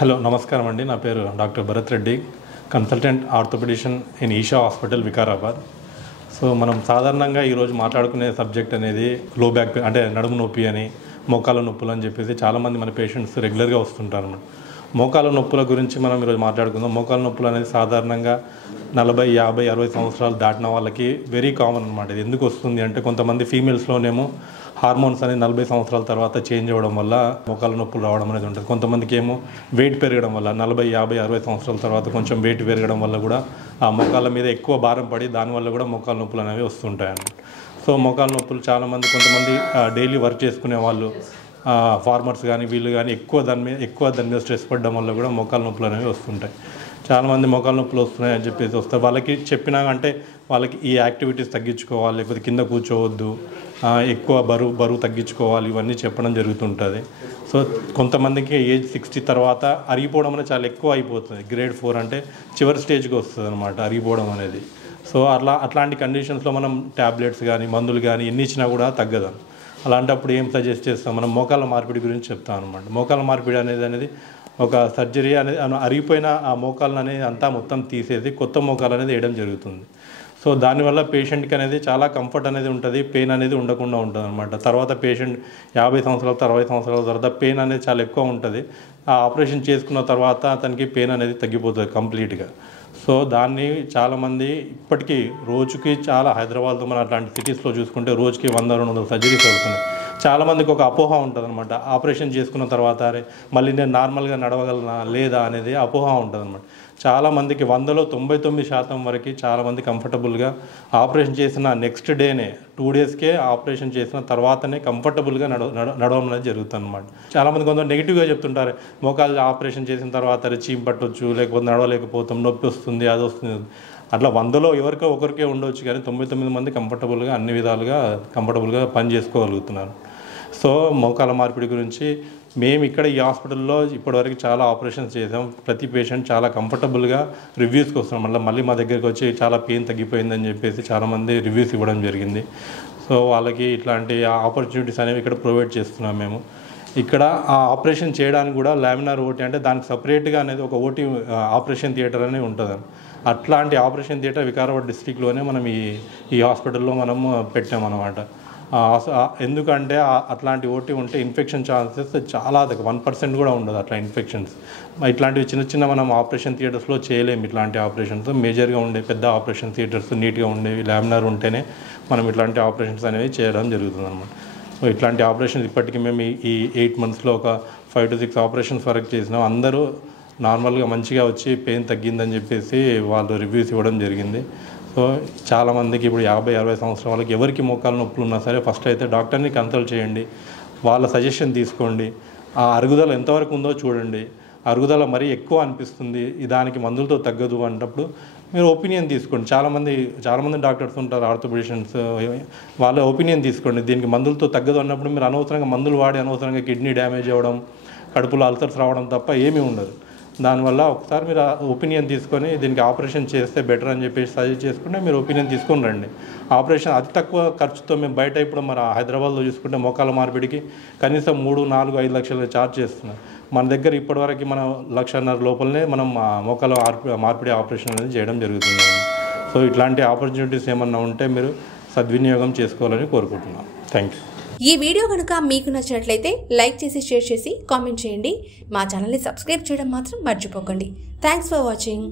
Hello నమస్కారం అండి. నా పేరు doctor Bharat Reddy, consultant orthopedician in Isha hospital Vikarabad. So మనం సాధారణంగా ఈరోజు మాట్లాడుకునే సబ్జెక్ట్ అనేది లో బ్యాక్ పెయిన్, అంటే నడుము నొప్పి అని, మోకాల నొప్పులు అని చెప్పేసి చాలామంది మన పేషెంట్స్ రెగ్యులర్గా వస్తుంటారు అన్నమాట. మోకాల నొప్పుల గురించి మనం ఈరోజు మాట్లాడుకుందాం. మోకాల నొప్పులు అనేది సాధారణంగా 40, 50, 60 సంవత్సరాలు దాటిన వాళ్ళకి వెరీ కామన్ అనమాట. ఇది ఎందుకు వస్తుంది అంటే, కొంతమంది ఫీమేల్స్లోనేమో హార్మోన్స్ అనేది 40 సంవత్సరాల తర్వాత చేంజ్ అవ్వడం వల్ల మోకాల నొప్పులు రావడం అనేది ఉంటుంది. కొంతమందికి ఏమో వెయిట్ పెరగడం వల్ల 40, 50, 60 సంవత్సరాల తర్వాత కొంచెం వెయిట్ పెరగడం వల్ల కూడా ఆ మోకాళ్ళ మీద ఎక్కువ భారం పడి దానివల్ల కూడా మోకాల నొప్పులు అనేవి వస్తుంటాయి అన్నమాట. సో మోకాల నొప్పులు చాలామంది, కొంతమంది డైలీ వర్క్ చేసుకునే వాళ్ళు, ఫార్మర్స్ కానీ వీళ్ళు కానీ ఎక్కువ దాని మీద స్ట్రెస్ పడడం వల్ల కూడా మోకాల నొప్పులు అనేవి వస్తుంటాయి. చాలామంది మోకాల నొప్పులు వస్తున్నాయి అని చెప్పేసి వస్తారు. వాళ్ళకి చెప్పినా అంటే వాళ్ళకి ఈ యాక్టివిటీస్ తగ్గించుకోవాలి, లేకపోతే కింద కూర్చోవద్దు, ఎక్కువ బరువు తగ్గించుకోవాలి, ఇవన్నీ చెప్పడం జరుగుతుంటుంది. సో కొంతమందికి ఏజ్ 60 తర్వాత అరిగిపోవడం అనేది చాలా ఎక్కువ అయిపోతుంది. గ్రేడ్ 4 అంటే చివరి స్టేజ్కి వస్తుంది అనమాట అరిగిపోవడం అనేది. సో అట్లాంటి కండిషన్స్లో మనం ట్యాబ్లెట్స్ కానీ మందులు కానీ ఎన్ని ఇచ్చినా కూడా తగ్గదు. అలాంటప్పుడు ఏం సజెస్ట్ చేస్తాం, మనం మోకాళ్ళ మార్పిడి గురించి చెప్తాం అనమాట. మోకాళ్ళ మార్పిడి అనేది ఒక సర్జరీ అనేది, అరిగిపోయిన ఆ మోకాళ్ళని అనేది అంతా మొత్తం తీసేసి కొత్త మోకాలు అనేది వేయడం జరుగుతుంది. సో దానివల్ల పేషెంట్కి అనేది చాలా కంఫర్ట్ అనేది ఉంటుంది, పెయిన్ అనేది ఉండకుండా ఉంటుంది అనమాట. తర్వాత పేషెంట్ 50 సంవత్సరాల 60 సంవత్సరాల తర్వాత పెయిన్ అనేది చాలా ఎక్కువ ఉంటుంది. ఆ ఆపరేషన్ చేసుకున్న తర్వాత అతనికి పెయిన్ అనేది తగ్గిపోతుంది కంప్లీట్గా. సో దాన్ని చాలామంది ఇప్పటికీ రోజుకి చాలా హైదరాబాద్లో మన అట్లాంటి సిటీస్లో చూసుకుంటే రోజుకి 100-200 సర్జరీస్ అవుతున్నాయి. చాలామందికి ఒక అపోహ ఉంటుంది అనమాట, ఆపరేషన్ చేసుకున్న తర్వాత మళ్ళీ నేను నార్మల్గా నడవగలనా లేదా అనేది అపోహ ఉంటుంది అనమాట. చాలామందికి 100లో 99% వరకు చాలామంది కంఫర్టబుల్గా ఆపరేషన్ చేసిన నెక్స్ట్ డేనే 2 డేస్కే ఆపరేషన్ చేసిన తర్వాతనే కంఫర్టబుల్గా నడవడం అనేది జరుగుతుంది అనమాట. చాలామంది కొంత నెగిటివ్గా చెప్తుంటారు, మోకాలు ఆపరేషన్ చేసిన తర్వాత చీమ్ పట్టవచ్చు, లేకపోతే నడవలేకపోతాం, నొప్పి వస్తుంది, అది వస్తుంది. అట్లా 100లో ఎవరికో ఒకరికే ఉండవచ్చు, కానీ 99 మంది కంఫర్టబుల్గా అన్ని విధాలుగా కంఫర్టబుల్గా పని చేసుకోగలుగుతున్నారు. సో మోకాల మార్పిడి గురించి మేము ఇక్కడ ఈ హాస్పిటల్లో ఇప్పటివరకు చాలా ఆపరేషన్స్ చేసాం. ప్రతి పేషెంట్ చాలా కంఫర్టబుల్గా రివ్యూస్కి వస్తున్నాం. మళ్ళీ మా దగ్గరికి వచ్చి చాలా పెయిన్ తగ్గిపోయిందని చెప్పేసి చాలామంది రివ్యూస్ ఇవ్వడం జరిగింది. సో వాళ్ళకి ఇట్లాంటి ఆపర్చునిటీస్ అనేవి ఇక్కడ ప్రొవైడ్ చేస్తున్నాం మేము. ఇక్కడ ఆ ఆపరేషన్ చేయడానికి కూడా లామినార్ ఓటీ, అంటే దానికి సపరేట్గా అనేది ఒక ఓటీ ఆపరేషన్ థియేటర్ అనేది ఉంటుంది. అట్లాంటి ఆపరేషన్ థియేటర్ వికారాబాద్ డిస్ట్రిక్ట్లోనే మనం ఈ హాస్పిటల్లో మనము పెట్టామన్నమాట. ఎందుకంటే అట్లాంటి ఓటీ ఉంటే ఇన్ఫెక్షన్ ఛాన్సెస్ చాలా 1% కూడా ఉండదు. అట్లా ఇన్ఫెక్షన్స్ ఇట్లాంటివి చిన్న మనం ఆపరేషన్ థియేటర్స్లో చేయలేము. ఇట్లాంటి ఆపరేషన్స్ మేజర్గా ఉండే పెద్ద ఆపరేషన్ థియేటర్స్ నీట్గా ఉండేవి, లామినార్ ఉంటేనే మనం ఇట్లాంటి ఆపరేషన్స్ అనేవి చేయడం జరుగుతుంది అనమాట. సో ఇట్లాంటి ఆపరేషన్స్ ఇప్పటికీ మేము ఈ 8 మంత్స్లో ఒక 5 to 6 ఆపరేషన్స్ వరకు చేసినాం. అందరూ నార్మల్గా మంచిగా వచ్చి పెయిన్ తగ్గిందని చెప్పేసి వాళ్ళు రివ్యూస్ ఇవ్వడం జరిగింది. సో చాలామందికి ఇప్పుడు 50, 60 సంవత్సరాల వాళ్ళకి ఎవరికి మోకాల నొప్పులు ఉన్నా సరే ఫస్ట్ అయితే డాక్టర్ని కన్సల్ట్ చేయండి, వాళ్ళ సజెషన్ తీసుకోండి. ఆ అరుగుదల ఎంతవరకు ఉందో చూడండి. అరుగుదల మరీ ఎక్కువ అనిపిస్తుంది, దానికి మందులతో తగ్గదు అన్నప్పుడు మీరు ఒపీనియన్ తీసుకోండి. చాలామంది డాక్టర్స్ ఉంటారు, ఆర్థోపెడిషన్స్, వాళ్ళ ఒపీనియన్ తీసుకోండి. దీనికి మందులతో తగ్గదు అన్నప్పుడు మీరు అనవసరంగా మందులు వాడి అనవసరంగా కిడ్నీ డ్యామేజ్ అవ్వడం, కడుపులో అల్సర్స్ రావడం తప్ప ఏమీ ఉండదు. దానివల్ల ఒకసారి మీరు ఒపీనియన్ తీసుకొని దీనికి ఆపరేషన్ చేస్తే బెటర్ అని చెప్పేసి సజెస్ట్ చేసుకుంటే మీరు ఒపీనియన్ తీసుకొని రండి. ఆపరేషన్ అతి తక్కువ ఖర్చుతో మేము బయట ఇప్పుడు మన హైదరాబాద్లో చూసుకుంటే మోకాల మార్పిడికి కనీసం 3, 4, 5 లక్షలు ఛార్జ్ చేస్తున్నాం. మన దగ్గర ఇప్పటివరకు మనం 1,50,000 లోపలనే మనం మోకాల మార్పిడి ఆపరేషన్ అనేది చేయడం జరుగుతుంది. సో ఇట్లాంటి ఆపర్చునిటీస్ ఏమన్నా ఉంటే మీరు సద్వినియోగం చేసుకోవాలని కోరుకుంటున్నాం. Thank you. ఈ వీడియో కనుక మీకు నచ్చినట్లయితే లైక్ చేసి, షేర్ చేసి, కామెంట్ చేయండి. మా ఛానల్ని సబ్స్క్రైబ్ చేయడం మాత్రం మర్చిపోకండి. Thanks for watching.